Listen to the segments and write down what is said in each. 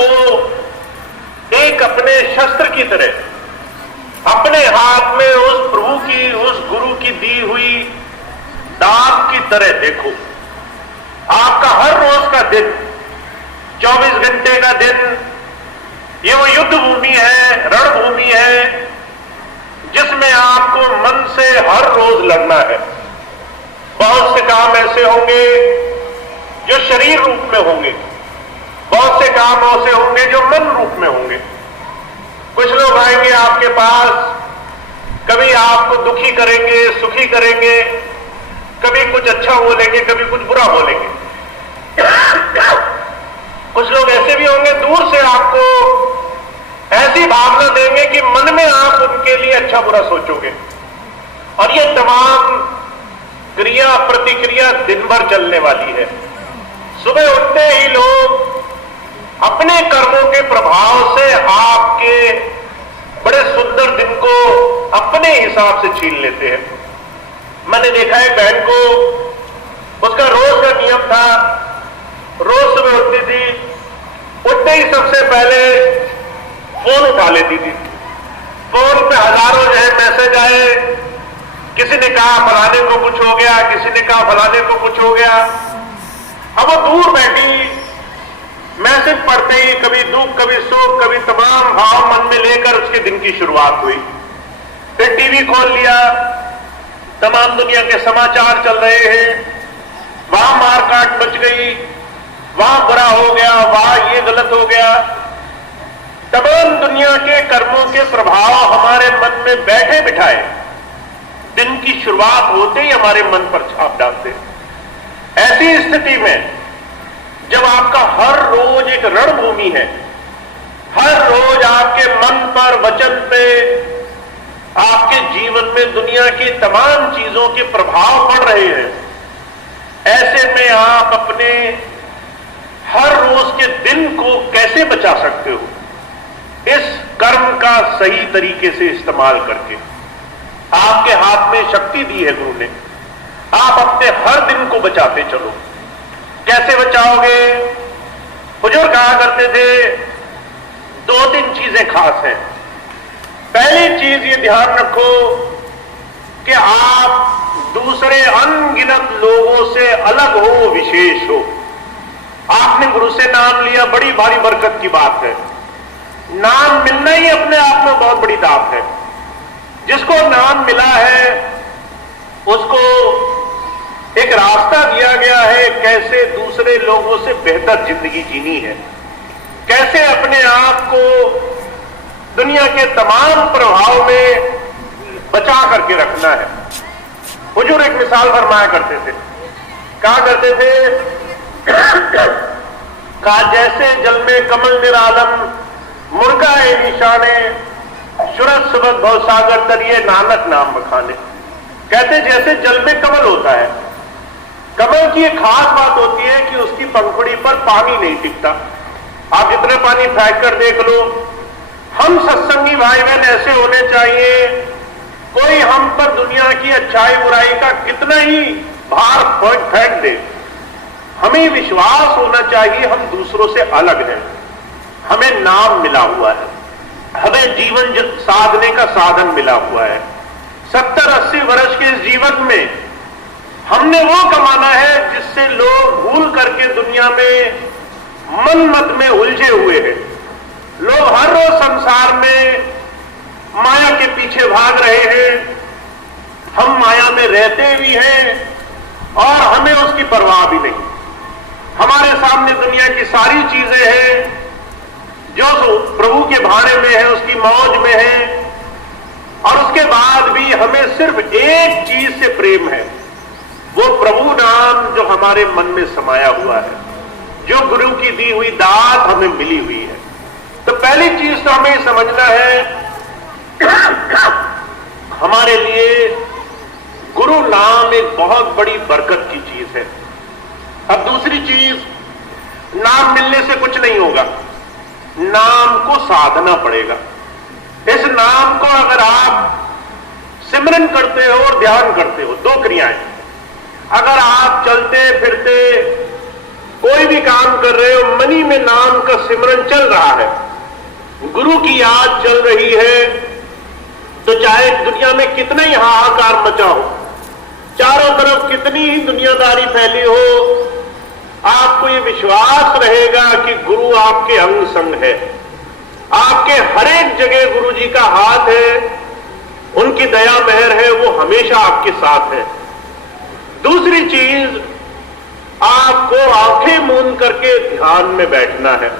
को एक अपने शस्त्र की तरह अपने हाथ में उस प्रभु की, उस गुरु की दी हुई दात की तरह देखो। आपका हर रोज का दिन, 24 घंटे का दिन, ये वो युद्ध भूमि है, रणभूमि है, जिसमें आपको मन से हर रोज लड़ना है। बहुत से काम ऐसे होंगे जो शरीर रूप में होंगे, बहुत से काम ऐसे होंगे जो मन रूप में होंगे। कुछ लोग आएंगे आपके पास, कभी आपको दुखी करेंगे, सुखी करेंगे, कभी कुछ अच्छा बोलेंगे, कभी कुछ बुरा बोलेंगे। कुछ लोग ऐसे भी होंगे दूर से आपको ऐसी भावना देंगे कि मन में आप उनके लिए अच्छा बुरा सोचोगे। और ये तमाम क्रिया प्रतिक्रिया दिन भर चलने वाली है। सुबह उठते ही लोग अपने कर्मों के प्रभाव से आपके बड़े सुंदर दिन को अपने हिसाब से छीन लेते हैं। मैंने देखा है बहन को, उसका रोज का नियम था, रोज सुबह उठती थी, उठते ही सबसे पहले फोन उठा लेती थी। फोन पे हजारों जो है मैसेज आए, किसी ने कहा फलाने को कुछ हो गया, किसी ने कहा फलाने को कुछ हो गया। अब वो दूर बैठी मैसेज पढ़ते ही कभी दुख, कभी सुख, कभी तमाम भाव मन में लेकर उसके दिन की शुरुआत हुई। फिर टीवी खोल लिया, तमाम दुनिया के समाचार चल रहे हैं, वहां मारकाट मच गई, वहां बुरा हो गया, वहां ये गलत हो गया। तमाम दुनिया के कर्मों के प्रभाव हमारे मन में बैठे बिठाए दिन की शुरुआत होते ही हमारे मन पर छाप डालते। ऐसी स्थिति में जब आपका हर रोज एक रणभूमि है, हर रोज आपके मन पर, वचन पे, आपके जीवन में दुनिया की तमाम चीजों के प्रभाव पड़ रहे हैं, ऐसे में आप अपने हर रोज के दिन को कैसे बचा सकते हो? इस कर्म का सही तरीके से इस्तेमाल करके। आपके हाथ में शक्ति दी है गुरु ने, आप अपने हर दिन को बचाते चलो। कैसे बचाओगे? हुजूर कहा करते थे 2-3 चीजें खास हैं। पहली चीज ये ध्यान रखो कि आप दूसरे अनगिनत लोगों से अलग हो, विशेष हो। आपने गुरु से नाम लिया, बड़ी भारी बरकत की बात है। नाम मिलना ही अपने आप में बहुत बड़ी दात है। जिसको नाम मिला है उसको एक रास्ता दिया गया है कैसे दूसरे लोगों से बेहतर जिंदगी जीनी है, कैसे अपने आप को दुनिया के तमाम प्रभाव में बचा करके रखना है। हुजूर एक मिसाल फरमाया करते थे, कहा करते थे कहा जैसे जल में कमल निरालम, मुर्गा ए निशाने, सूरज सुबह भवसागर तरिए, नानक नाम बखाने। कहते जैसे जल में कमल होता है, कमल की एक खास बात होती है कि उसकी पंखुड़ी पर पानी नहीं टिकता। आप जितने पानी फेंक कर देख लो। हम सत्संगी भाई बहन ऐसे होने चाहिए, कोई हम पर दुनिया की अच्छाई बुराई का कितना ही भार फेंक दे, हमें विश्वास होना चाहिए हम दूसरों से अलग हैं, हमें नाम मिला हुआ है, हमें जीवन साधने का साधन मिला हुआ है। 70-80 वर्ष के जीवन में हमने वो कमाना है जिससे लोग भूल करके दुनिया में मन मत में उलझे हुए हैं। लोग हर रोज संसार में माया के पीछे भाग रहे हैं, हम माया में रहते भी हैं और हमें उसकी परवाह भी नहीं। हमारे सामने दुनिया की सारी चीजें हैं, जो प्रभु के भाड़े में है, उसकी मौज में है, और उसके बाद भी हमें सिर्फ एक चीज से प्रेम है, वो प्रभु नाम जो हमारे मन में समाया हुआ है, जो गुरु की दी हुई दात हमें मिली हुई है। तो पहली चीज तो हमें समझना है हमारे लिए गुरु नाम एक बहुत बड़ी बरकत की चीज है। अब दूसरी चीज, नाम मिलने से कुछ नहीं होगा, नाम को साधना पड़ेगा। इस नाम को अगर आप सिमरन करते हो और ध्यान करते हो, 2 क्रियाएं। अगर आप चलते फिरते कोई भी काम कर रहे हो, मनी में नाम का सिमरन चल रहा है, गुरु की याद चल रही है, तो चाहे दुनिया में कितना ही हाहाकार मचा हो, चारों तरफ कितनी ही दुनियादारी फैली हो, आपको ये विश्वास रहेगा कि गुरु आपके अंग संग है। आपके हर एक जगह गुरु जी का हाथ है, उनकी दया मेहर है, वो हमेशा आपके साथ है। दूसरी चीज, आपको आंखें मूंद करके ध्यान में बैठना है।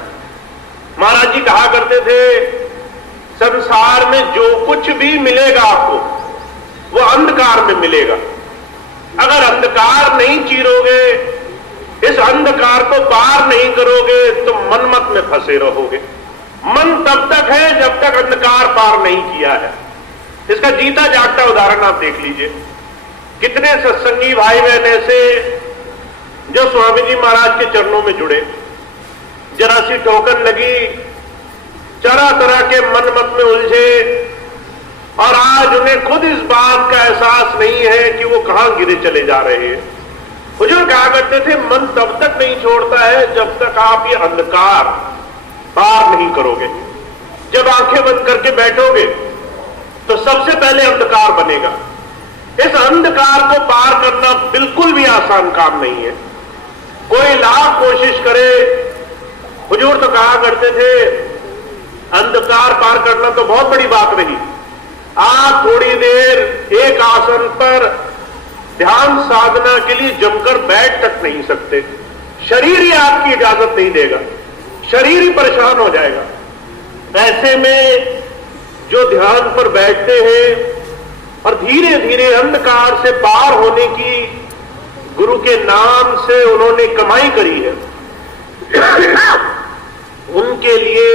महाराज जी कहा करते थे, संसार में जो कुछ भी मिलेगा आपको, वो अंधकार में मिलेगा। अगर अंधकार नहीं चीरोगे, इस अंधकार को पार नहीं करोगे, तो मनमत में फंसे रहोगे। मन तब तक है जब तक अंधकार पार नहीं किया है। इसका जीता जागता उदाहरण आप देख लीजिए। कितने सत्संगी भाई बहन ऐसे जो स्वामी जी महाराज के चरणों में जुड़े, जरा सी ठोकर लगी, तरह तरह के मनमत में उलझे, और आज उन्हें खुद इस बात का एहसास नहीं है कि वो कहां गिरे चले जा रहे हैं। हुजूर कहा करते थे, मन तब तक नहीं छोड़ता है जब तक आप ये अंधकार पार नहीं करोगे। जब आंखें बंद करके बैठोगे तो सबसे पहले अंधकार बनेगा। इस अंधकार को पार करना बिल्कुल भी आसान काम नहीं है। कोई लाख कोशिश करे, हुजूर तो कहा करते थे, अंधकार पार करना तो बहुत बड़ी बात रही। आप थोड़ी देर एक आसन पर ध्यान साधना के लिए जमकर बैठ तक नहीं सकते। शरीर ही आपकी इजाजत नहीं देगा, शरीर ही परेशान हो जाएगा। ऐसे में जो ध्यान पर बैठते हैं और धीरे धीरे अंधकार से पार होने की गुरु के नाम से उन्होंने कमाई करी है, उनके लिए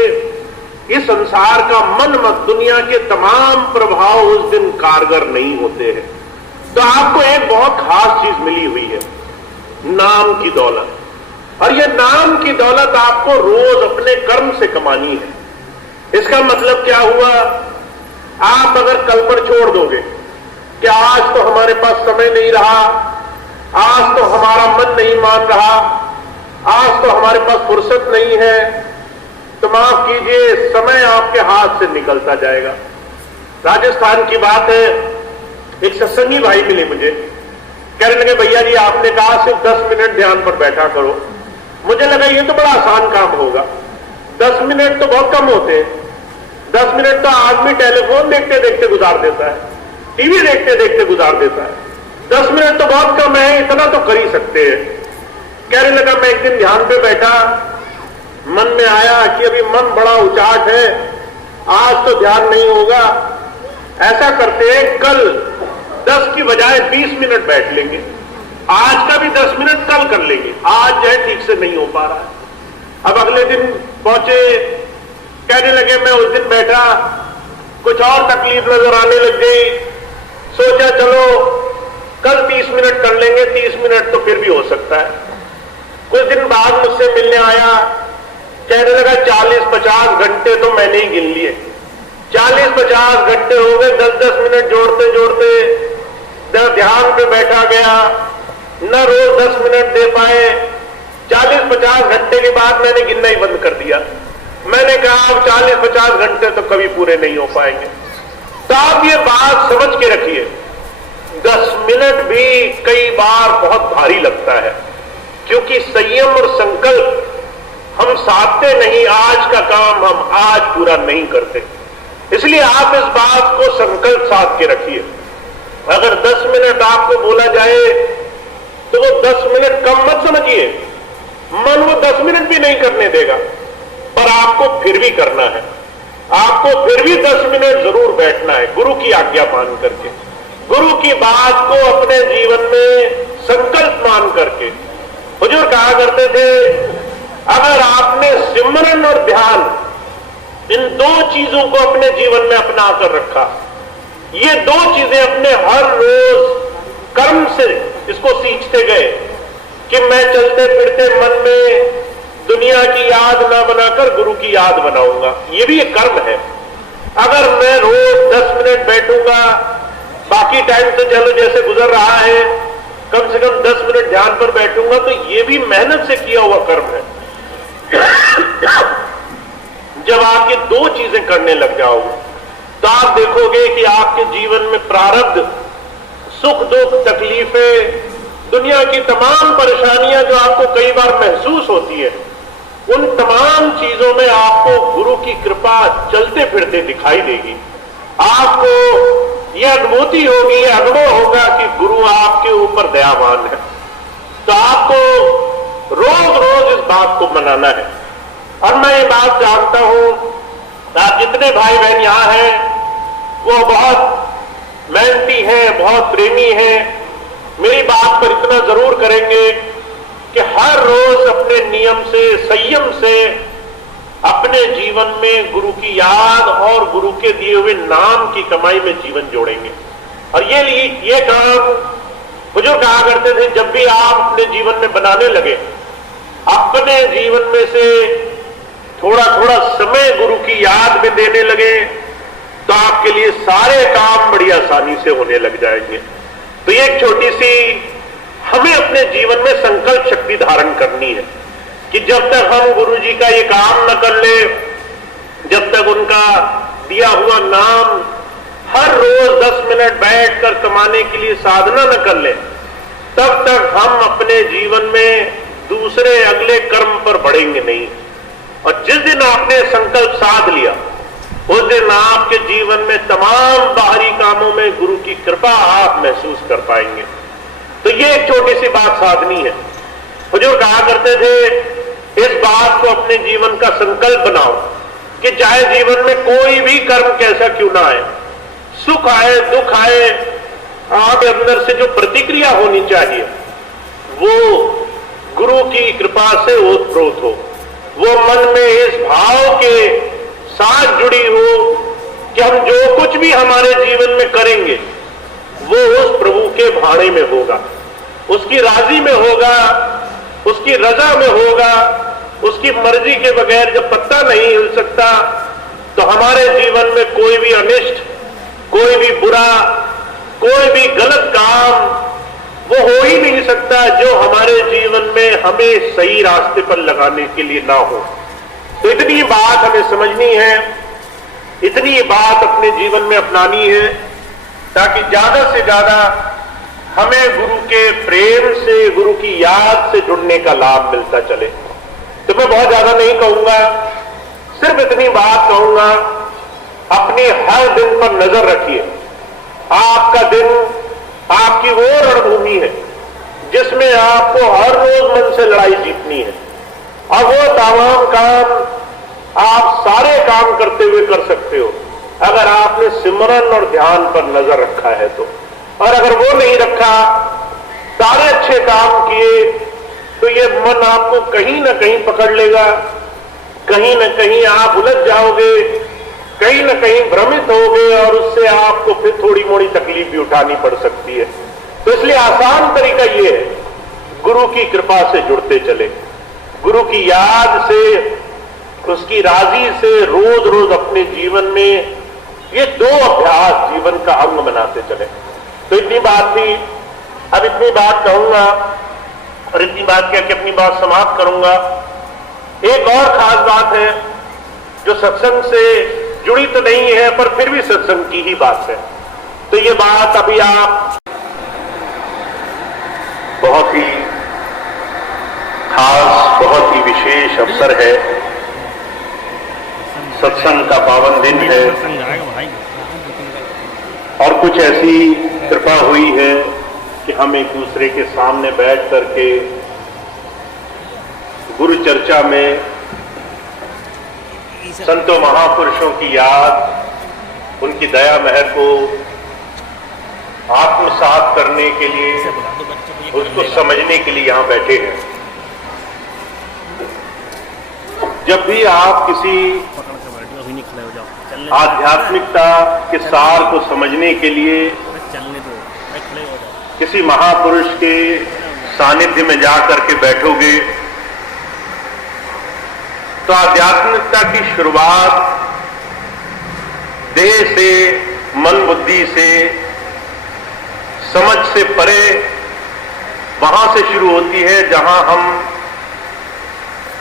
इस संसार का मन मत, दुनिया के तमाम प्रभाव उस दिन कारगर नहीं होते हैं। तो आपको एक बहुत खास चीज मिली हुई है, नाम की दौलत। और यह नाम की दौलत आपको रोज अपने कर्म से कमानी है। इसका मतलब क्या हुआ? आप अगर कल पर छोड़ दोगे कि आज तो हमारे पास समय नहीं रहा, आज तो हमारा मन नहीं मान रहा, आज तो हमारे पास फुर्सत नहीं है, तो माफ कीजिए, समय आपके हाथ से निकलता जाएगा। राजस्थान की बात है, एक सत्संगी भाई मिले मुझे, कहने लगे, भैया जी आपने कहा सिर्फ 10 मिनट ध्यान पर बैठा करो। मुझे लगा ये तो बड़ा आसान काम होगा, 10 मिनट तो बहुत कम होते हैं। 10 मिनट तो आदमी टेलीफोन देखते देखते गुजार देता है, टीवी देखते देखते गुजार देता है। 10 मिनट तो बहुत कम है, इतना तो कर ही सकते हैं। कहने लगा, मैं एक दिन ध्यान पे बैठा, मन में आया कि अभी मन बड़ा उचाट है, आज तो ध्यान नहीं होगा। ऐसा करते हैं, कल 10 की बजाय 20 मिनट बैठ लेंगे, आज का भी 10 मिनट कल कर लेंगे, आज जो है ठीक से नहीं हो पा रहा है। अब अगले दिन पहुंचे, कहने लगे, मैं उस दिन बैठा, कुछ और तकलीफ नजर आने लग गई, सोचा चलो कल 30 मिनट कर लेंगे, 30 मिनट तो फिर भी हो सकता है। कुछ दिन बाद मुझसे मिलने आया, कहने लगा 40-50 घंटे तो मैंने ही गिन लिए, 40-50 घंटे हो गए, 10-10 मिनट जोड़ते जोड़ते ध्यान पे बैठा गया, न रोज 10 मिनट दे पाए। 40-50 घंटे के बाद मैंने गिनना ही बंद कर दिया। मैंने कहा अब 40-50 घंटे तो कभी पूरे नहीं हो पाएंगे। तो आप ये बात समझ के रखिए, 10 मिनट भी कई बार बहुत भारी लगता है, क्योंकि संयम और संकल्प हम साधते नहीं, आज का काम हम आज पूरा नहीं करते। इसलिए आप इस बात को संकल्प साध के रखिए। अगर 10 मिनट आपको बोला जाए तो वो 10 मिनट कम मत समझिए, मन वो 10 मिनट भी नहीं करने देगा, पर आपको फिर भी करना है, आपको फिर भी 10 मिनट जरूर बैठना है, गुरु की आज्ञा मान करके, गुरु की बात को अपने जीवन में संकल्प मान करके। हुजूर कहा करते थे, अगर आपने सिमरन और ध्यान इन 2 चीजों को अपने जीवन में अपना कर रखा, ये 2 चीजें अपने हर रोज कर्म से इसको सींचते गए कि मैं चलते फिरते मन में दुनिया की याद ना बनाकर गुरु की याद बनाऊंगा, ये भी एक कर्म है। अगर मैं रोज 10 मिनट बैठूंगा, बाकी टाइम तो चलो जैसे गुजर रहा है, कम से कम 10 मिनट ध्यान पर बैठूंगा, तो ये भी मेहनत से किया हुआ कर्म है। जब आप ये दो चीजें करने लग जाओगे तो आप देखोगे कि आपके जीवन में प्रारब्ध, सुख दुख, तकलीफें, दुनिया की तमाम परेशानियां जो आपको कई बार महसूस होती है, उन तमाम चीजों में आपको गुरु की कृपा चलते फिरते दिखाई देगी। आपको यह अनुभूति होगी, यह अनुभव होगा कि गुरु आपके ऊपर दयावान है। तो आपको रोज रोज इस बात को मनाना है। और मैं ये बात जानता हूं, आप जितने भाई बहन यहां हैं वो बहुत मेहनती हैं, बहुत प्रेमी हैं। मेरी बात पर इतना जरूर करेंगे कि हर रोज अपने नियम से, संयम से अपने जीवन में गुरु की याद और गुरु के दिए हुए नाम की कमाई में जीवन जोड़ेंगे। और ये काम बुजुर्ग कहा करते थे, जब भी आप अपने जीवन में बनाने लगे, अपने जीवन में से थोड़ा थोड़ा समय गुरु की याद में देने लगे, तो आपके लिए सारे काम बड़ी आसानी से होने लग जाएंगे। तो ये एक छोटी सी हमें अपने जीवन में संकल्प शक्ति धारण करनी है कि जब तक हम गुरु जी का ये काम न कर ले, जब तक उनका दिया हुआ नाम हर रोज 10 मिनट बैठकर कमाने के लिए साधना न कर ले, तब तक हम अपने जीवन में दूसरे अगले कर्म पर बढ़ेंगे नहीं। और जिस दिन आपने संकल्प साध लिया, उस दिन आपके जीवन में तमाम बाहरी कामों में गुरु की कृपा आप महसूस कर पाएंगे। तो ये एक छोटी सी बात साधनी है। हुजूर कहा करते थे, इस बात को अपने जीवन का संकल्प बनाओ कि चाहे जीवन में कोई भी कर्म कैसा क्यों ना आए, सुख आए, दुख आए, आपके अंदर से जो प्रतिक्रिया होनी चाहिए वो गुरु की कृपा से ओतप्रोत हो, वो मन में इस भाव के साथ जुड़ी हो कि हम जो कुछ भी हमारे जीवन में करेंगे वो उस प्रभु के भाणे में होगा, उसकी राजी में होगा, उसकी रजा में होगा। उसकी मर्जी के बगैर जब पत्ता नहीं हिल सकता, तो हमारे जीवन में कोई भी अनिष्ट, कोई भी बुरा, कोई भी गलत काम वो हो ही नहीं सकता जो हमारे जीवन में हमें सही रास्ते पर लगाने के लिए ना हो। तो इतनी बात हमें समझनी है, इतनी बात अपने जीवन में अपनानी है, ताकि ज्यादा से ज्यादा हमें गुरु के प्रेम से, गुरु की याद से जुड़ने का लाभ मिलता चले। तो मैं बहुत ज्यादा नहीं कहूंगा, सिर्फ इतनी बात कहूंगा, अपने हर दिन पर नजर रखिए। आपका दिन आपकी वो रणभूमि है जिसमें आपको हर रोज मन से लड़ाई जीतनी है। और वो तमाम काम आप सारे काम करते हुए कर सकते हो अगर आपने सिमरन और ध्यान पर नजर रखा है तो। और अगर वो नहीं रखा, सारे अच्छे काम किए, तो ये मन आपको कहीं ना कहीं पकड़ लेगा, कहीं ना कहीं आप उलझ जाओगे, कहीं ना कहीं भ्रमित होगे और उससे आपको फिर थोड़ी मोड़ी तकलीफ भी उठानी पड़ सकती है। तो इसलिए आसान तरीका ये है, गुरु की कृपा से जुड़ते चले, गुरु की याद से, उसकी राजी से रोज रोज अपने जीवन में ये दो अभ्यास जीवन का अंग बनाते चले। तो इतनी बात थी, अब इतनी बात कहूंगा और इतनी बात कह के अपनी बात समाप्त करूंगा। एक और खास बात है जो सत्संग से जुड़ी तो नहीं है पर फिर भी सत्संग की ही बात है। तो ये बात अभी आप बहुत ही खास, बहुत ही विशेष अवसर है, सत्संग का पावन दिन है और कुछ ऐसी कृपा हुई है कि हम एक दूसरे के सामने बैठ करके गुरु चर्चा में संतों महापुरुषों की याद, उनकी दया महर को आत्मसात करने के लिए, उसको समझने के लिए यहां बैठे हैं। जब भी आप किसी आध्यात्मिकता के सार को समझने के लिए किसी महापुरुष के सानिध्य में जाकर के बैठोगे, तो आध्यात्मिकता की शुरुआत देह से, मन बुद्धि से, समझ से परे वहां से शुरू होती है जहां हम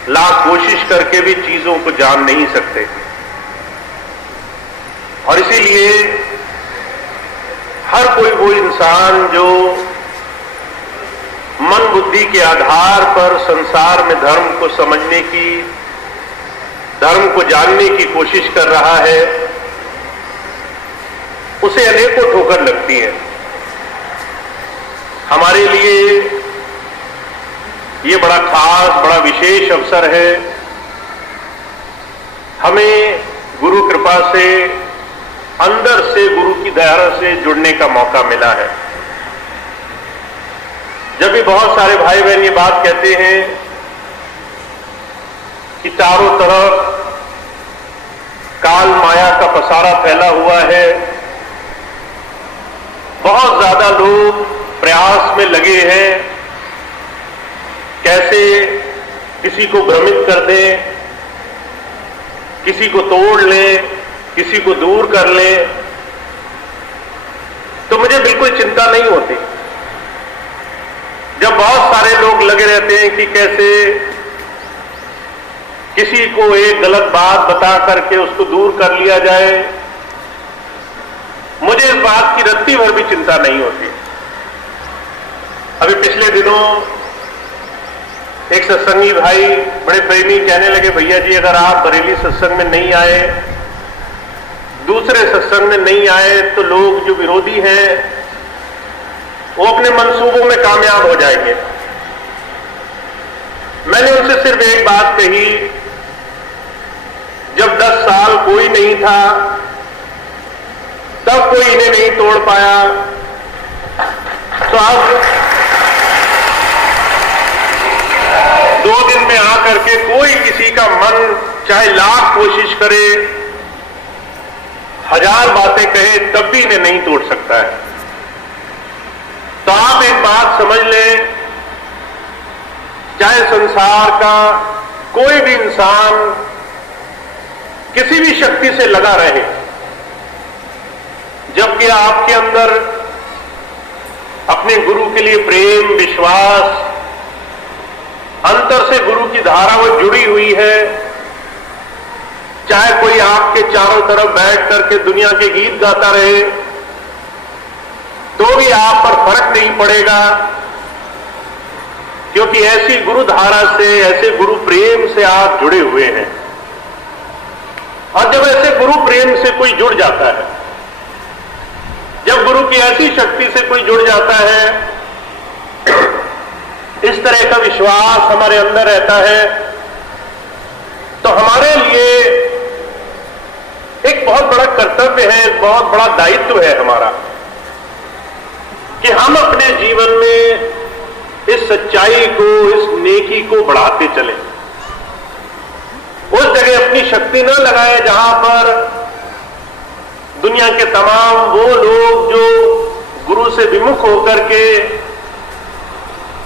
लाख कोशिश करके भी चीजों को जान नहीं सकते। और इसीलिए हर कोई वो इंसान जो मन बुद्धि के आधार पर संसार में धर्म को समझने की, धर्म को जानने की कोशिश कर रहा है, उसे अनेकों ठोकर लगती है। हमारे लिए ये बड़ा खास, बड़ा विशेष अवसर है। हमें गुरु कृपा से, अंदर से गुरु की दया से जुड़ने का मौका मिला है। जब भी बहुत सारे भाई बहन ये बात कहते हैं कि चारों तरफ काल माया का पसारा फैला हुआ है, बहुत ज्यादा लोग प्रयास में लगे हैं कैसे किसी को भ्रमित कर दें, किसी को तोड़ लें, किसी को दूर कर लें, तो मुझे बिल्कुल चिंता नहीं होती। जब बहुत सारे लोग लगे रहते हैं कि कैसे किसी को एक गलत बात बता करके उसको दूर कर लिया जाए, मुझे इस बात की रत्ती भर भी चिंता नहीं होती। अभी पिछले दिनों एक सत्संगी भाई बड़े प्रेमी कहने लगे, भैया जी अगर आप बरेली सत्संग में नहीं आए, दूसरे सत्संग में नहीं आए, तो लोग जो विरोधी हैं वो अपने मंसूबों में कामयाब हो जाएंगे। मैंने उनसे सिर्फ एक बात कही, जब 10 साल कोई नहीं था तब कोई इन्हें नहीं तोड़ पाया, तो अब 2 दिन में आकर के कोई किसी का मन चाहे लाख कोशिश करे, 1000 बातें कहे, तब भी इन्हें नहीं तोड़ सकता है। तो आप एक बात समझ लें, चाहे संसार का कोई भी इंसान किसी भी शक्ति से लगा रहे, जबकि आपके अंदर अपने गुरु के लिए प्रेम, विश्वास, अंतर से गुरु की धारा वो जुड़ी हुई है, चाहे कोई आपके चारों तरफ बैठ करके दुनिया के गीत गाता रहे, तो भी आप पर फर्क नहीं पड़ेगा, क्योंकि ऐसी गुरु धारा से, ऐसे गुरु प्रेम से आप जुड़े हुए हैं। और जब ऐसे गुरु प्रेम से कोई जुड़ जाता है, जब गुरु की ऐसी शक्ति से कोई जुड़ जाता है, इस तरह का विश्वास हमारे अंदर रहता है, तो हमारे लिए एक बहुत बड़ा कर्तव्य है, एक बहुत बड़ा दायित्व है हमारा, कि हम अपने जीवन में इस सच्चाई को, इस नेकी को बढ़ाते चलें। उस जगह अपनी शक्ति न लगाएं जहां पर दुनिया के तमाम वो लोग जो गुरु से विमुख होकर के,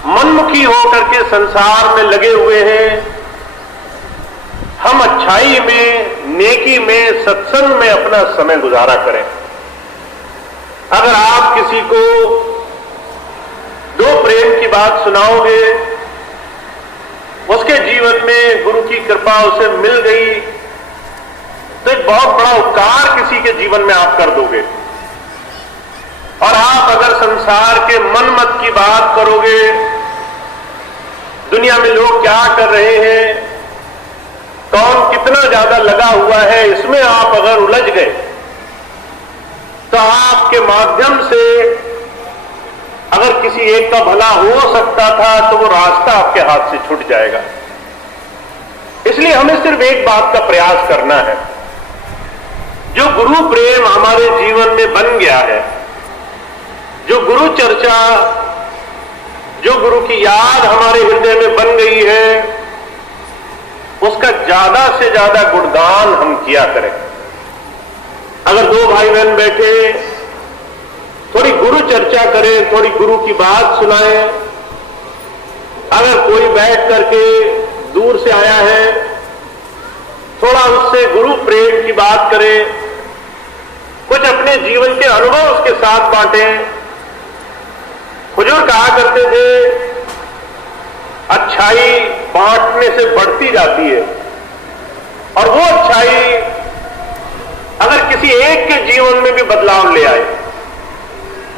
मनमुखी होकर के संसार में लगे हुए हैं, हम अच्छाई में, नेकी में, सत्संग में अपना समय गुजारा करें। अगर आप किसी को 2 प्रेम की बात सुनाओगे, उसके जीवन में गुरु की कृपा उसे मिल गई, तो एक बहुत बड़ा उपकार किसी के जीवन में आप कर दोगे। और आप अगर संसार के मनमत की बात करोगे, दुनिया में लोग क्या कर रहे हैं, कौन कितना ज्यादा लगा हुआ है, इसमें आप अगर उलझ गए, तो आपके माध्यम से अगर किसी एक का भला हो सकता था, तो वो रास्ता आपके हाथ से छूट जाएगा। इसलिए हमें सिर्फ एक बात का प्रयास करना है, जो गुरु प्रेम हमारे जीवन में बन गया है, जो गुरु चर्चा, जो गुरु की याद हमारे हृदय में बन गई है, उसका ज्यादा से ज्यादा गुणगान हम किया करें। अगर 2 भाई बहन बैठे, थोड़ी गुरु चर्चा करें, थोड़ी गुरु की बात सुनाएं। अगर कोई बैठ करके दूर से आया है, थोड़ा उससे गुरु प्रेम की बात करें, कुछ अपने जीवन के अनुभव उसके साथ बांटें। हुजूर कहा करते थे अच्छाई बांटने से बढ़ती जाती है, और वो अच्छाई अगर किसी एक के जीवन में भी बदलाव ले आए,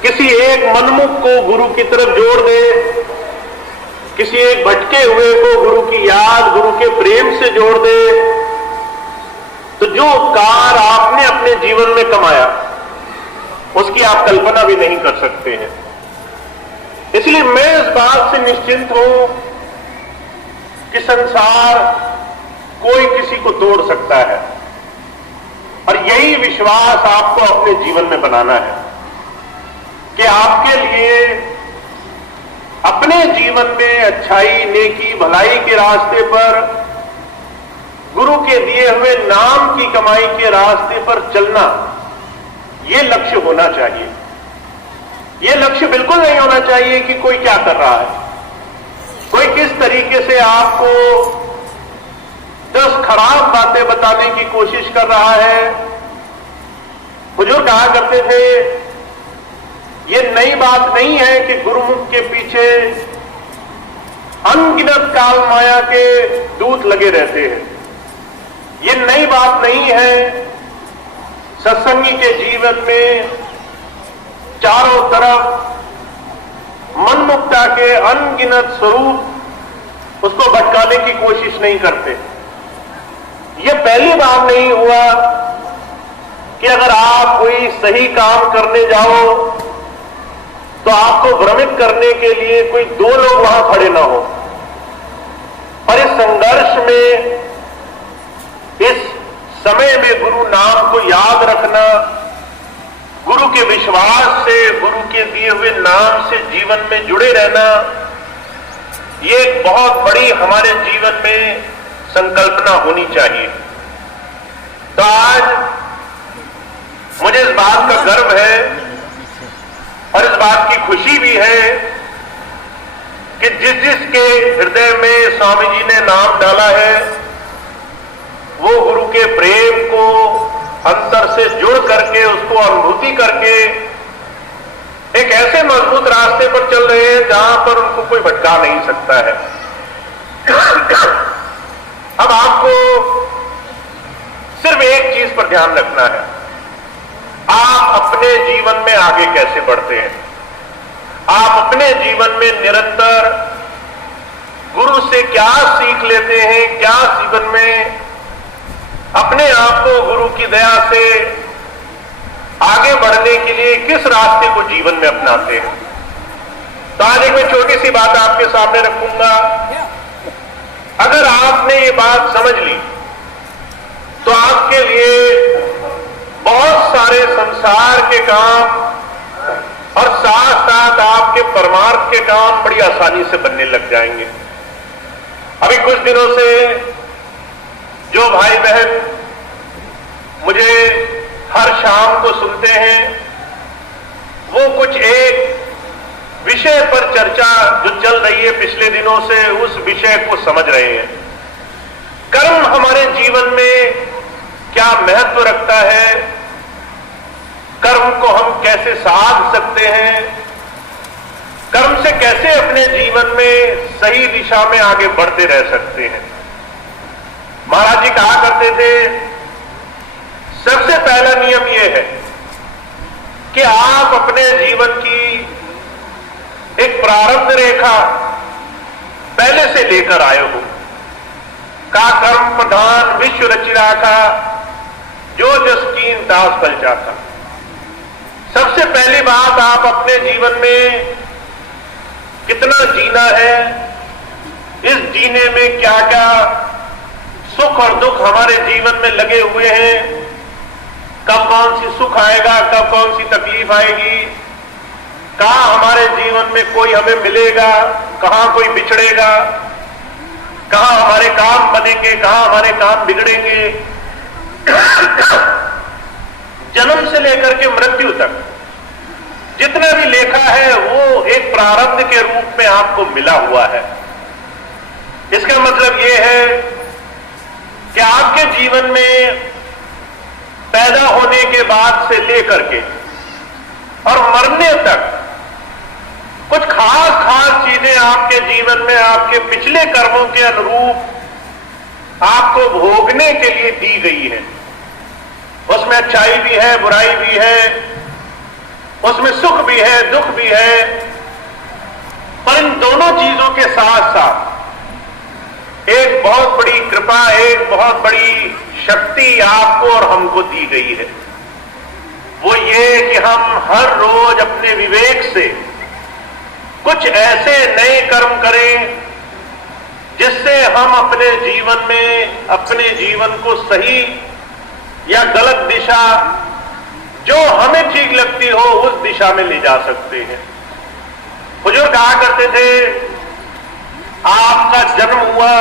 किसी एक मनमुख को गुरु की तरफ जोड़ दे, किसी एक भटके हुए को गुरु की याद, गुरु के प्रेम से जोड़ दे, तो जो उपकार आपने अपने जीवन में कमाया उसकी आप कल्पना भी नहीं कर सकते हैं। इसलिए मैं इस बात से निश्चिंत हूं कि संसार कोई किसी को तोड़ सकता है, और यही विश्वास आपको अपने जीवन में बनाना है कि आपके लिए अपने जीवन में अच्छाई, नेकी, भलाई के रास्ते पर, गुरु के दिए हुए नाम की कमाई के रास्ते पर चलना, यह लक्ष्य होना चाहिए। यह लक्ष्य बिल्कुल नहीं होना चाहिए कि कोई क्या कर रहा है, कोई किस तरीके से आपको 10 खराब बातें बताने की कोशिश कर रहा है। बुजुर्ग कहा करते थे, यह नई बात नहीं है कि गुरुमुख के पीछे अनगिनत काल माया के दूत लगे रहते हैं। यह नई बात नहीं है सत्संगी के जीवन में चारों तरफ मनमुक्ता के अनगिनत स्वरूप उसको भटकाने की कोशिश नहीं करते। यह पहली बार नहीं हुआ कि अगर आप कोई सही काम करने जाओ तो आपको भ्रमित करने के लिए कोई 2 लोग वहां खड़े ना हो। और इस संघर्ष में, इस समय में गुरु नाम को याद रखना, गुरु के विश्वास से, गुरु के दिए हुए नाम से जीवन में जुड़े रहना, ये एक बहुत बड़ी हमारे जीवन में संकल्पना होनी चाहिए। तो आज मुझे इस बात का गर्व है और इस बात की खुशी भी है कि जिस जिसके हृदय में स्वामी जी ने नाम डाला है, वो गुरु के प्रेम को अंतर से जुड़ करके, उसको अनुभूति करके एक ऐसे मजबूत रास्ते पर चल रहे हैं जहां पर उनको कोई भटका नहीं सकता है। अब आपको सिर्फ एक चीज पर ध्यान रखना है, आप अपने जीवन में आगे कैसे बढ़ते हैं। आप अपने जीवन में निरंतर गुरु से क्या सीख लेते हैं, क्या जीवन में अपने आप को गुरु की दया से आगे बढ़ने के लिए किस रास्ते को जीवन में अपनाते हैं। तो आज एक मैं छोटी सी बात आपके सामने रखूंगा। अगर आपने ये बात समझ ली तो आपके लिए बहुत सारे संसार के काम और साथ साथ आपके परमार्थ के काम बड़ी आसानी से बनने लग जाएंगे। अभी कुछ दिनों से जो भाई बहन मुझे हर शाम को सुनते हैं, वो कुछ एक विषय पर चर्चा जो चल रही है पिछले दिनों से, उस विषय को समझ रहे हैं। कर्म हमारे जीवन में क्या महत्व रखता है, कर्म को हम कैसे साध सकते हैं, कर्म से कैसे अपने जीवन में सही दिशा में आगे बढ़ते रह सकते हैं। महाराज जी कहा करते थे, सबसे पहला नियम यह है कि आप अपने जीवन की एक प्रारब्ध रेखा पहले से लेकर आए हो। का कर्म प्रधान विश्व रचि राखा, जो जस कीन दास बल जाता। सबसे पहली बात, आप अपने जीवन में कितना जीना है, इस जीने में क्या क्या सुख और दुख हमारे जीवन में लगे हुए हैं, कब कौन सी सुख आएगा, कब कौन सी तकलीफ आएगी, कहां हमारे जीवन में कोई हमें मिलेगा, कहां कोई बिछड़ेगा, कहां हमारे काम बनेंगे, कहां हमारे काम बिगड़ेंगे। जन्म से लेकर के मृत्यु तक जितना भी लेखा है वो एक प्रारब्ध के रूप में आपको मिला हुआ है। इसका मतलब यह है कि आपके जीवन में पैदा होने के बाद से लेकर के और मरने तक कुछ खास खास चीजें आपके जीवन में आपके पिछले कर्मों के अनुरूप आपको भोगने के लिए दी गई है। उसमें अच्छाई भी है, बुराई भी है, उसमें सुख भी है, दुख भी है। पर इन दोनों चीजों के साथ साथ एक बहुत बड़ी कृपा, एक बहुत बड़ी शक्ति आपको और हमको दी गई है। वो ये कि हम हर रोज अपने विवेक से कुछ ऐसे नए कर्म करें जिससे हम अपने जीवन में अपने जीवन को सही या गलत दिशा, जो हमें ठीक लगती हो, उस दिशा में ले जा सकते हैं। हुजूर कहा करते थे, आपका जन्म हुआ,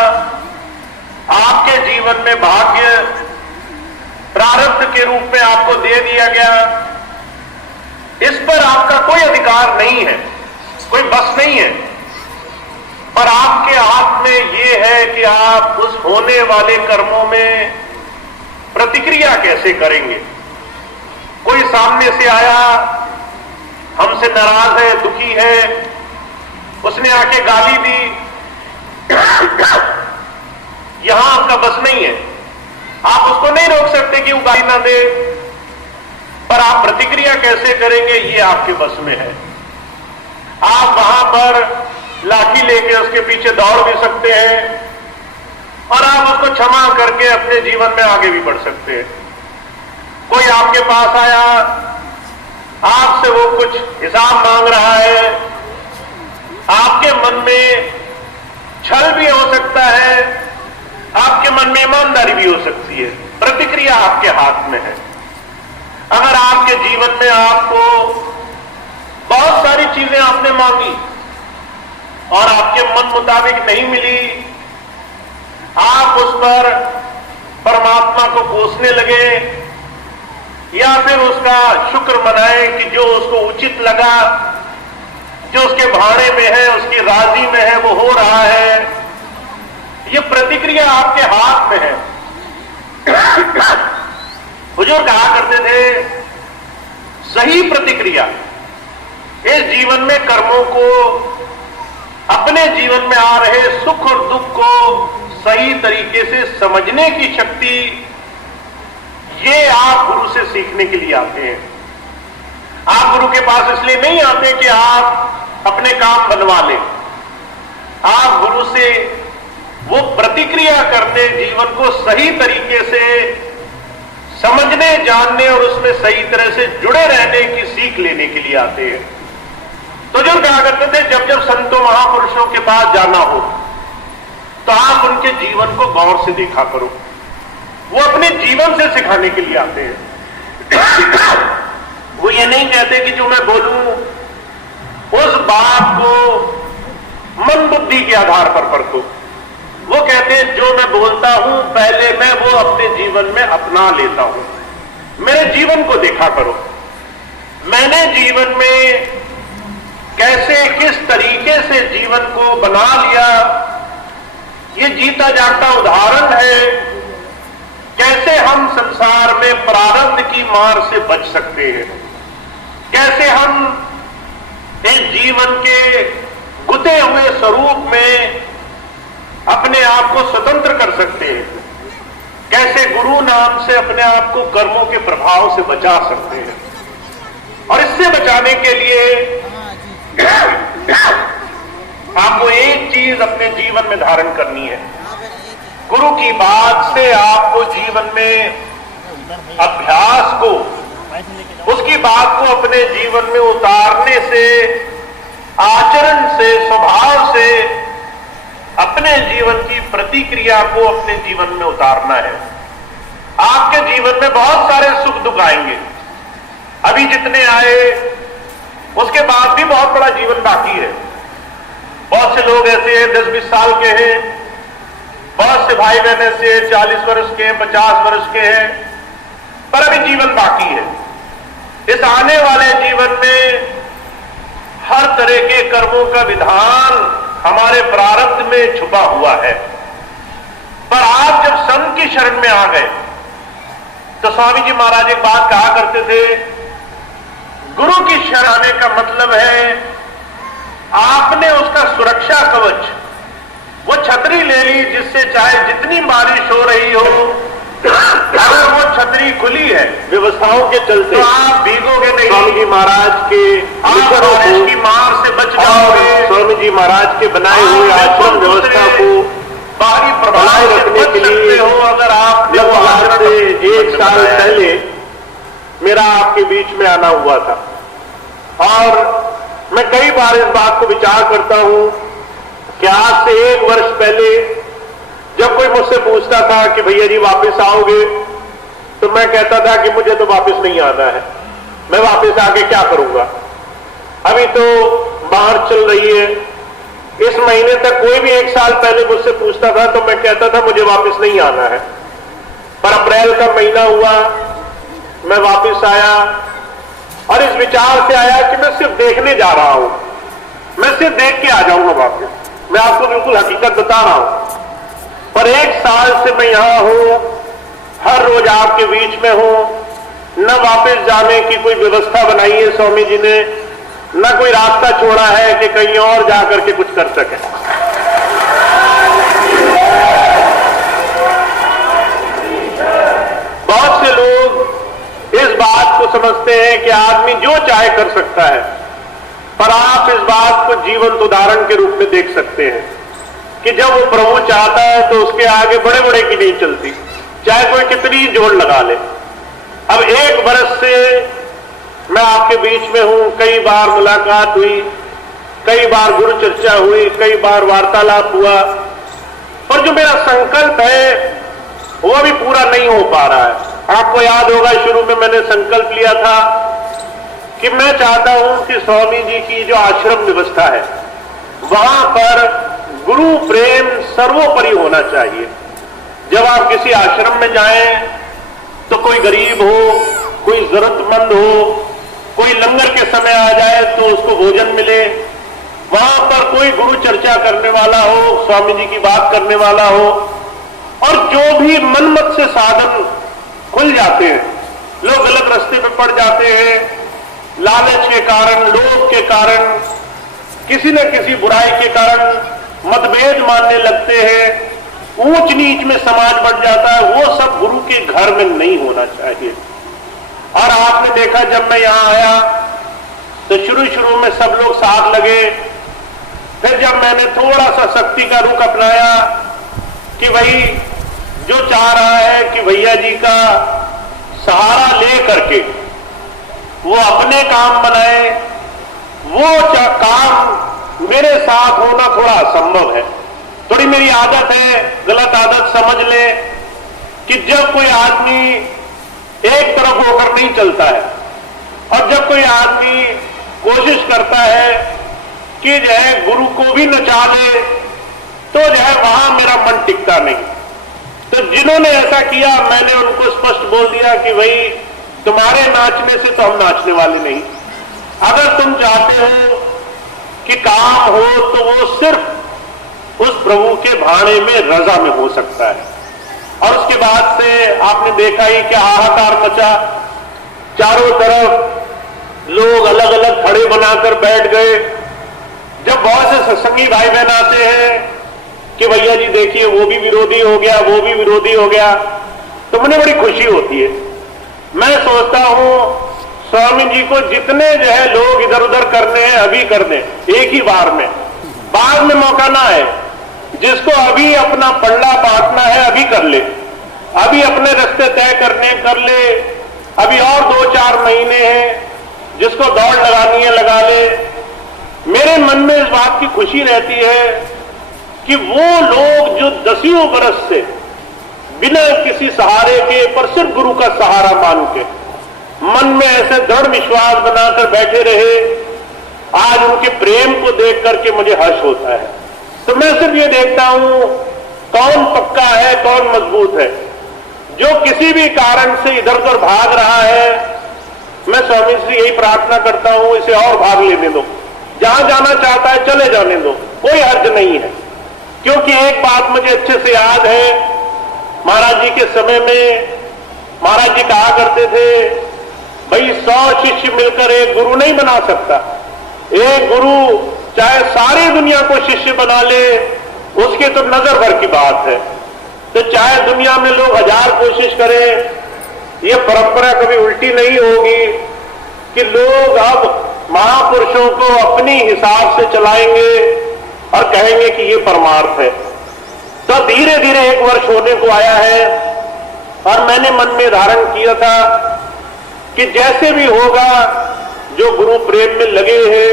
आपके जीवन में भाग्य प्रारब्ध के रूप में आपको दे दिया गया। इस पर आपका कोई अधिकार नहीं है, कोई बस नहीं है। पर आपके हाथ में यह है कि आप उस होने वाले कर्मों में प्रतिक्रिया कैसे करेंगे। कोई सामने से आया, हमसे नाराज है, दुखी है, उसने आके गाली दी, यहां आपका बस नहीं है। आप उसको नहीं रोक सकते कि वो गाली ना दे, पर आप प्रतिक्रिया कैसे करेंगे ये आपके बस में है। आप वहां पर लाठी लेके उसके पीछे दौड़ भी सकते हैं और आप उसको क्षमा करके अपने जीवन में आगे भी बढ़ सकते हैं। कोई आपके पास आया, आपसे वो कुछ हिसाब मांग रहा है, आपके मन में छल भी हो सकता है, आपके मन में ईमानदारी भी हो सकती है। प्रतिक्रिया आपके हाथ में है। अगर आपके जीवन में आपको बहुत सारी चीजें आपने मांगी और आपके मन मुताबिक नहीं मिली, आप उस पर परमात्मा को कोसने लगे या फिर उसका शुक्र मनाए कि जो उसको उचित लगा, जो उसके भाड़े में है, उसकी राजी में है, वो हो रहा है। ये प्रतिक्रिया आपके हाथ में है। हुजूर कहा करते थे, सही प्रतिक्रिया इस जीवन में कर्मों को, अपने जीवन में आ रहे सुख और दुख को सही तरीके से समझने की शक्ति, ये आप गुरु से सीखने के लिए आते हैं। आप गुरु के पास इसलिए नहीं आते कि आप अपने काम बनवा लें। आप गुरु से वो प्रतिक्रिया करने, जीवन को सही तरीके से समझने, जानने और उसमें सही तरह से जुड़े रहने की सीख लेने के लिए आते हैं। तो जो कहा करते थे, जब जब संतों महापुरुषों के पास जाना हो तो आप उनके जीवन को गौर से देखा करो। वो अपने जीवन से सिखाने के लिए आते हैं। वो ये नहीं कहते कि जो मैं बोलूं उस बात को मन बुद्धि के आधार पर परखो। वो कहते हैं जो मैं बोलता हूं पहले मैं वो अपने जीवन में अपना लेता हूं। मेरे जीवन को देखा करो, मैंने जीवन में कैसे किस तरीके से जीवन को बना लिया। ये जीता जागता उदाहरण है कैसे हम संसार में प्रारब्ध की मार से बच सकते हैं, कैसे हम इस जीवन के गुते हुए स्वरूप में अपने आप को स्वतंत्र कर सकते हैं, कैसे गुरु नाम से अपने आप को कर्मों के प्रभाव से बचा सकते हैं। और इससे बचाने के लिए आपको एक चीज अपने जीवन में धारण करनी है। गुरु की बात से आपको जीवन में अभ्यास को, उसकी बात को अपने जीवन में उतारने से, आचरण से, स्वभाव से अपने जीवन की प्रतिक्रिया को अपने जीवन में उतारना है। आपके जीवन में बहुत सारे सुख दुख आएंगे। अभी जितने आए उसके बाद भी बहुत बड़ा जीवन बाकी है। बहुत से लोग ऐसे हैं 10-20 साल के हैं, बहुत से भाई बहन ऐसे 40 वर्ष के हैं, 50 वर्ष के हैं, पर अभी जीवन बाकी है। इस आने वाले जीवन में हर तरह के कर्मों का विधान हमारे प्रारब्ध में छुपा हुआ है। पर आप जब संत की शरण में आ गए तो स्वामी जी महाराज एक बात कहा करते थे, गुरु की शरण आने का मतलब है आपने उसका सुरक्षा कवच, वो छतरी ले ली जिससे चाहे जितनी बारिश हो रही हो, अगर वो छतरी खुली है व्यवस्थाओं के चलते तो आप भीगोगे नहीं। स्वामी जी महाराज के आप बारिश की मार से बच जाओगे। स्वामी जी महाराज के बनाए हुए आश्रम व्यवस्था को बाहरी प्रभाव रखने के लिए हो अगर आप आज से 1 साल पहले मेरा आपके बीच में आना हुआ था। और मैं कई बार इस बात को विचार करता हूं कि आज से 1 वर्ष पहले जब कोई मुझसे पूछता था कि भैया जी वापस आओगे, तो मैं कहता था कि मुझे तो वापस नहीं आना है, मैं वापस आके क्या करूंगा। अभी तो बाहर चल रही है। इस महीने तक कोई भी 1 साल पहले मुझसे पूछता था तो मैं कहता था मुझे वापस नहीं आना है। पर अप्रैल का महीना हुआ, मैं वापस आया और इस विचार से आया कि मैं सिर्फ देखने जा रहा हूं, मैं सिर्फ देख के आ जाऊंगा वापस। मैं आपको बिल्कुल हकीकत बता रहा हूं। पर 1 साल से मैं यहां हूं, हर रोज आपके बीच में हूं। न वापस जाने की कोई व्यवस्था बनाई है स्वामी जी ने, न कोई रास्ता छोड़ा है कि कहीं और जाकर के कुछ कर सके। बहुत से लोग इस बात को समझते हैं कि आदमी जो चाहे कर सकता है, पर आप इस बात को जीवंत उदाहरण के रूप में देख सकते हैं कि जब वो प्रभु चाहता है तो उसके आगे बड़े बड़े की नहीं चलती, चाहे कोई कितनी जोड़ लगा ले। अब 1 बरस से मैं आपके बीच में हूं, कई बार मुलाकात हुई, कई बार गुरु चर्चा हुई, कई बार वार्तालाप हुआ, पर जो मेरा संकल्प है वो अभी पूरा नहीं हो पा रहा है। आपको याद होगा शुरू में मैंने संकल्प लिया था कि मैं चाहता हूं कि स्वामी जी की जो आश्रम व्यवस्था है वहां पर गुरु प्रेम सर्वोपरि होना चाहिए। जब आप किसी आश्रम में जाएं तो कोई गरीब हो, कोई जरूरतमंद हो, कोई लंगर के समय आ जाए तो उसको भोजन मिले, वहां पर कोई गुरु चर्चा करने वाला हो, स्वामी जी की बात करने वाला हो, और जो भी मनमत से साधन खुल जाते हैं, लोग गलत रास्ते पे पड़ जाते हैं, लालच के कारण, लोभ के कारण, किसी न किसी बुराई के कारण मतभेद मानने लगते हैं, ऊंच नीच में समाज बढ़ जाता है, वो सब गुरु के घर में नहीं होना चाहिए। और आपने देखा जब मैं यहां आया तो शुरू में सब लोग साथ लगे, फिर जब मैंने थोड़ा सा शक्ति का रुख अपनाया कि भाई जो चाह रहा है कि भैया जी का सहारा ले करके वो अपने काम बनाए, वो काम मेरे साथ होना थोड़ा असंभव है। थोड़ी मेरी आदत है, गलत आदत समझ ले, कि जब कोई आदमी एक तरफ होकर नहीं चलता है और जब कोई आदमी कोशिश करता है कि जो है गुरु को भी नचा ले, तो जो है वहां मेरा मन टिकता नहीं। तो जिन्होंने ऐसा किया मैंने उनको स्पष्ट बोल दिया कि भाई तुम्हारे नाचने से तो हम नाचने वाले नहीं। अगर तुम चाहते हो कि काम हो तो वो सिर्फ उस प्रभु के भाड़े में रजा में हो सकता है। और उसके बाद से आपने देखा ही कि हाहाकार मचा, चारों तरफ लोग अलग अलग खड़े बनाकर बैठ गए। जब बहुत से सत्संगी भाई बहन आते हैं कि भैया जी देखिए वो भी विरोधी हो गया, वो भी विरोधी हो गया, तो मुझे बड़ी खुशी होती है। मैं सोचता हूं स्वामी जी को जितने जो है लोग इधर उधर करने हैं अभी कर दें, एक ही बार में, बाद में मौका ना है। जिसको अभी अपना पल्ला बांटना है अभी कर ले, अभी अपने रास्ते तय करने कर ले, अभी और 2-4 महीने हैं, जिसको दौड़ लगानी है लगा ले। मेरे मन में इस बात की खुशी रहती है कि वो लोग जो 10 बरस से बिना किसी सहारे के पर सिर्फ गुरु का सहारा मान के मन में ऐसे दृढ़ विश्वास बनाकर बैठे रहे, आज उनके प्रेम को देख करके मुझे हर्ष होता है। तो मैं सिर्फ ये देखता हूं कौन पक्का है, कौन मजबूत है। जो किसी भी कारण से इधर उधर भाग रहा है, मैं स्वामी से यही प्रार्थना करता हूं इसे और भाग लेने दो, जहां जाना चाहता है चले जाने दो, कोई हर्ज नहीं है। क्योंकि एक बात मुझे अच्छे से याद है, महाराज जी के समय में महाराज जी कहा करते थे भाई 100 शिष्य मिलकर एक गुरु नहीं बना सकता, एक गुरु चाहे सारी दुनिया को शिष्य बना ले, उसकी तो नजर भर की बात है। तो चाहे दुनिया में लोग 1000 कोशिश करें, ये परंपरा कभी उल्टी नहीं होगी कि लोग अब महापुरुषों को अपनी हिसाब से चलाएंगे और कहेंगे कि ये परमार्थ है। तो धीरे धीरे 1 वर्ष होने को आया है और मैंने मन में धारण किया था कि जैसे भी होगा, जो गुरु प्रेम में लगे हैं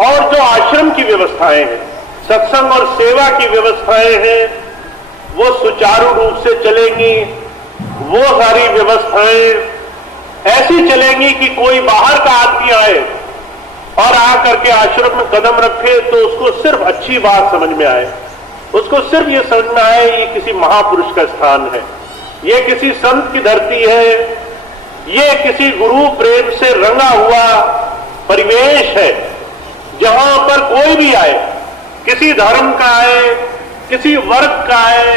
और जो आश्रम की व्यवस्थाएं हैं, सत्संग और सेवा की व्यवस्थाएं हैं, वो सुचारू रूप से चलेंगी। वो सारी व्यवस्थाएं ऐसी चलेंगी कि कोई बाहर का आदमी आए और आकर के आश्रम में कदम रखे तो उसको सिर्फ अच्छी बात समझ में आए, उसको सिर्फ ये समझ में आए ये किसी महापुरुष का स्थान है, ये किसी संत की धरती है, ये किसी गुरु प्रेम से रंगा हुआ परिवेश है, जहां पर कोई भी आए, किसी धर्म का आए, किसी वर्ग का आए,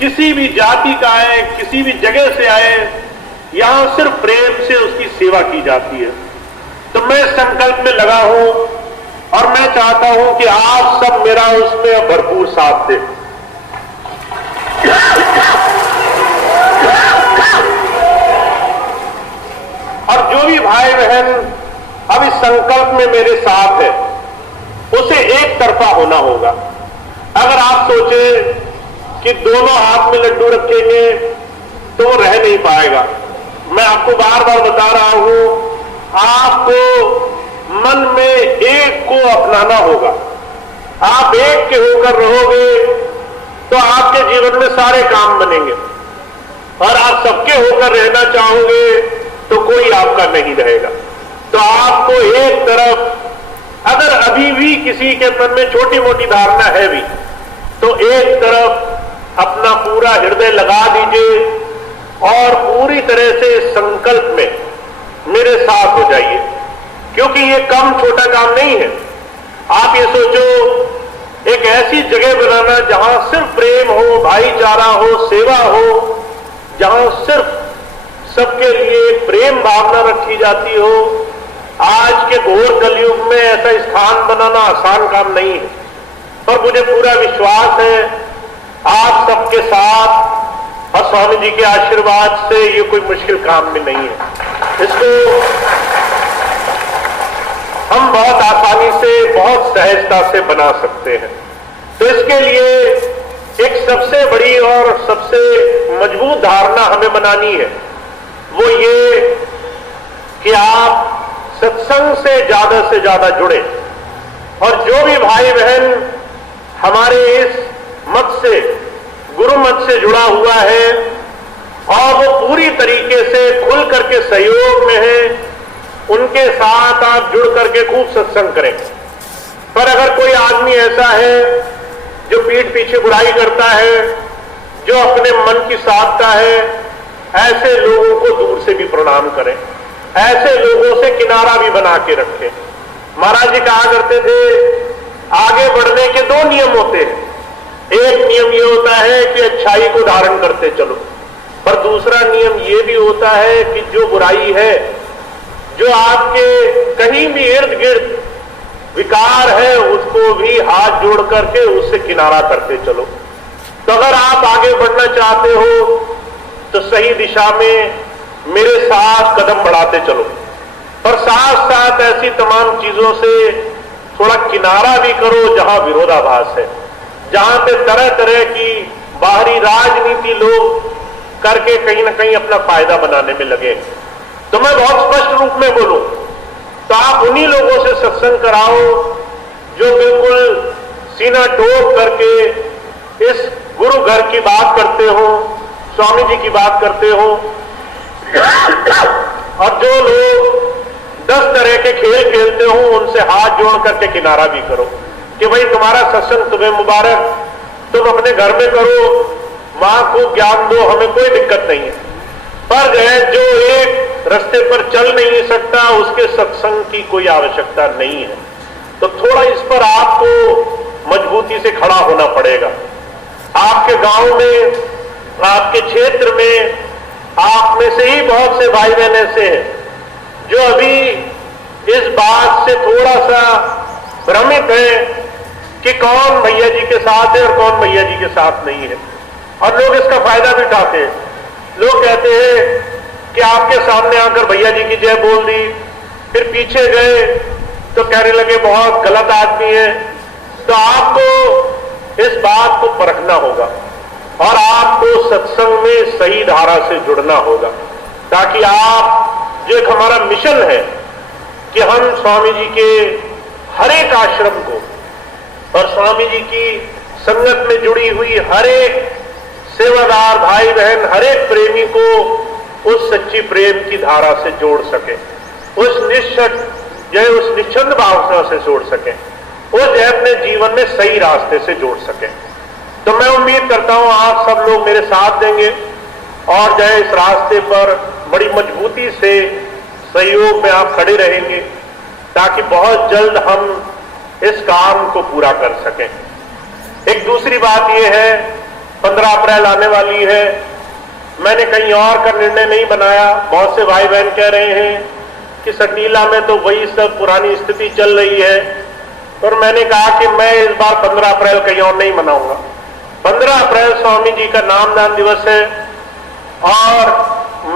किसी भी जाति का आए, किसी भी जगह से आए, यहां सिर्फ प्रेम से उसकी सेवा की जाती है। तो मैं संकल्प में लगा हूं और मैं चाहता हूं कि आप सब मेरा उसमें भरपूर साथ दें। और जो भी भाई बहन अब इस संकल्प में मेरे साथ है, उसे एक तरफा होना होगा। अगर आप सोचे कि दोनों हाथ में लड्डू रखेंगे तो वो रह नहीं पाएगा। मैं आपको बार बार बता रहा हूं, आपको मन में एक को अपनाना होगा। आप एक के होकर रहोगे तो आपके जीवन में सारे काम बनेंगे, और आप सबके होकर रहना चाहोगे तो कोई आपका नहीं रहेगा। तो आपको एक तरफ, अगर अभी भी किसी के मन में छोटी मोटी धारणा है भी, तो एक तरफ अपना पूरा हृदय लगा दीजिए और पूरी तरह से संकल्प में मेरे साथ हो जाइए, क्योंकि ये कम छोटा काम नहीं है। आप ये सोचो, एक ऐसी जगह बनाना जहां सिर्फ प्रेम हो, भाईचारा हो, सेवा हो, जहां सिर्फ सबके लिए प्रेम भावना रखी जाती हो। आज के घोर कलयुग में ऐसा स्थान बनाना आसान काम नहीं है, पर मुझे पूरा विश्वास है आप सबके साथ और स्वामी जी के आशीर्वाद से ये कोई मुश्किल काम भी नहीं है। इसको हम बहुत आसानी से, बहुत सहजता से बना सकते हैं। तो इसके लिए एक सबसे बड़ी और सबसे मजबूत धारणा हमें बनानी है, वो ये कि आप सत्संग से ज्यादा जुड़े। और जो भी भाई बहन हमारे इस मत से, गुरु मत से जुड़ा हुआ है और वो पूरी तरीके से खुल करके सहयोग में है, उनके साथ आप जुड़ करके खूब सत्संग करें। पर अगर कोई आदमी ऐसा है जो पीठ पीछे बुराई करता है, जो अपने मन की साधता है, ऐसे लोगों को दूर से भी प्रणाम करें, ऐसे लोगों से किनारा भी बना के रखें। महाराज जी कहा करते थे, आगे बढ़ने के 2 नियम होते हैं। एक नियम ये होता है कि अच्छाई को धारण करते चलो, पर दूसरा नियम ये भी होता है कि जो बुराई है, जो आपके कहीं भी इर्द गिर्द विकार है, उसको भी हाथ जोड़ करके उससे किनारा करते चलो। तो अगर आप आगे बढ़ना चाहते हो तो सही दिशा में मेरे साथ कदम बढ़ाते चलो, पर साथ साथ ऐसी तमाम चीजों से थोड़ा किनारा भी करो जहां विरोधाभास है, जहां पे तरह तरह की बाहरी राजनीति लोग करके कहीं ना कहीं अपना फायदा बनाने में लगे। तो मैं बहुत स्पष्ट रूप में बोलूं तो आप उन्हीं लोगों से सत्संग कराओ जो बिल्कुल सीना ठोक करके इस गुरु घर की बात करते हो, स्वामी जी की बात करते हो। और जो लोग 10 तरह के खेल खेलते हो, उनसे हाथ जोड़ करके किनारा भी करो कि भाई तुम्हारा सत्संग तुम्हें मुबारक, तुम अपने घर में करो, मां को ज्ञान दो, हमें कोई दिक्कत नहीं है। पर जो एक रास्ते पर चल नहीं सकता, उसके सत्संग की कोई आवश्यकता नहीं है। तो थोड़ा इस पर आपको मजबूती से खड़ा होना पड़ेगा। आपके गांव में, आपके क्षेत्र में, आप में से ही बहुत से भाई बहन ऐसे हैं जो अभी इस बात से थोड़ा सा भ्रमित हैं कि कौन भैया जी के साथ है और कौन भैया जी के साथ नहीं है, और लोग इसका फायदा भी उठाते हैं। लोग कहते हैं कि आपके सामने आकर भैया जी की जय बोल दी, फिर पीछे गए तो कहने लगे बहुत गलत आदमी है। तो आपको इस बात को परखना होगा और आपको सत्संग में सही धारा से जुड़ना होगा, ताकि आप, जो एक हमारा मिशन है कि हम स्वामी जी के हर एक आश्रम को और स्वामी जी की संगत में जुड़ी हुई हर एक सेवादार भाई बहन, हर एक प्रेमी को उस सच्ची प्रेम की धारा से जोड़ सके, उस निश्चंद भावना से जोड़ सके, उस अपने जीवन में सही रास्ते से जोड़ सके। तो मैं उम्मीद करता हूं आप सब लोग मेरे साथ देंगे और जो है इस रास्ते पर बड़ी मजबूती से सहयोग में आप खड़े रहेंगे, ताकि बहुत जल्द हम इस काम को पूरा कर सकें। एक दूसरी बात यह है, 15 अप्रैल आने वाली है। मैंने कहीं और का निर्णय नहीं बनाया। बहुत से भाई बहन कह रहे हैं कि सटीला में तो वही सब पुरानी स्थिति चल रही है, और मैंने कहा कि मैं इस बार 15 अप्रैल कहीं और नहीं मनाऊंगा। 15 अप्रैल स्वामी जी का नामदान दिवस है और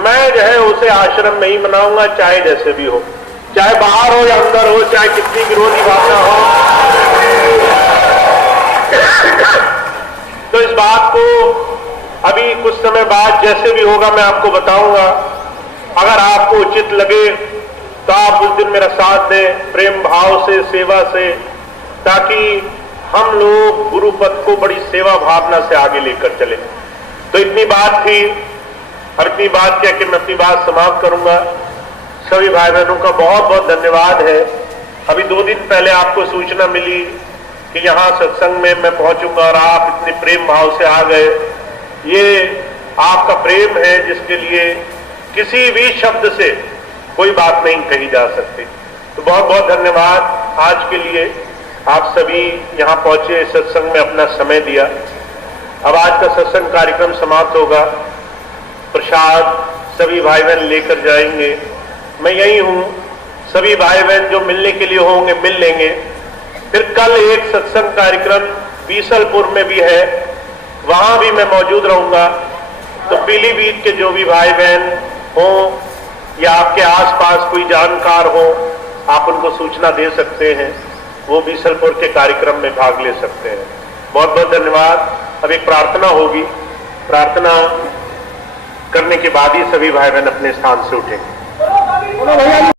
मैं जो है उसे आश्रम में ही मनाऊंगा, चाहे जैसे भी हो, चाहे बाहर हो या अंदर हो, चाहे कितनी विरोधी भावना हो। तो इस बात को अभी कुछ समय बाद जैसे भी होगा मैं आपको बताऊंगा। अगर आपको उचित लगे तो आप उस दिन मेरा साथ दें, प्रेम भाव से, सेवा से, ताकि हम लोग गुरु पद को बड़ी सेवा भावना से आगे लेकर चले। तो इतनी बात थी और इतनी बात कह के मैं अपनी बात समाप्त करूंगा। सभी भाई बहनों का बहुत बहुत धन्यवाद है। अभी 2 दिन पहले आपको सूचना मिली कि यहां सत्संग में मैं पहुंचूंगा और आप इतने प्रेम भाव से आ गए। ये आपका प्रेम है जिसके लिए किसी भी शब्द से कोई बात नहीं कही जा सकती। तो बहुत बहुत धन्यवाद। आज के लिए आप सभी यहां पहुंचे, सत्संग में अपना समय दिया। अब आज का सत्संग कार्यक्रम समाप्त होगा। प्रसाद सभी भाई बहन लेकर जाएंगे। मैं यही हूं, सभी भाई बहन जो मिलने के लिए होंगे मिल लेंगे। फिर कल एक सत्संग कार्यक्रम बीसलपुर में भी है, वहां भी मैं मौजूद रहूंगा। तो पीलीभीत के जो भी भाई बहन हो या आपके आसपास कोई जानकार हो, आप उनको सूचना दे सकते हैं, वो बीसलपुर के कार्यक्रम में भाग ले सकते हैं। बहुत बहुत धन्यवाद। अब एक प्रार्थना होगी, प्रार्थना करने के बाद ही सभी भाई बहन अपने स्थान से उठेंगे।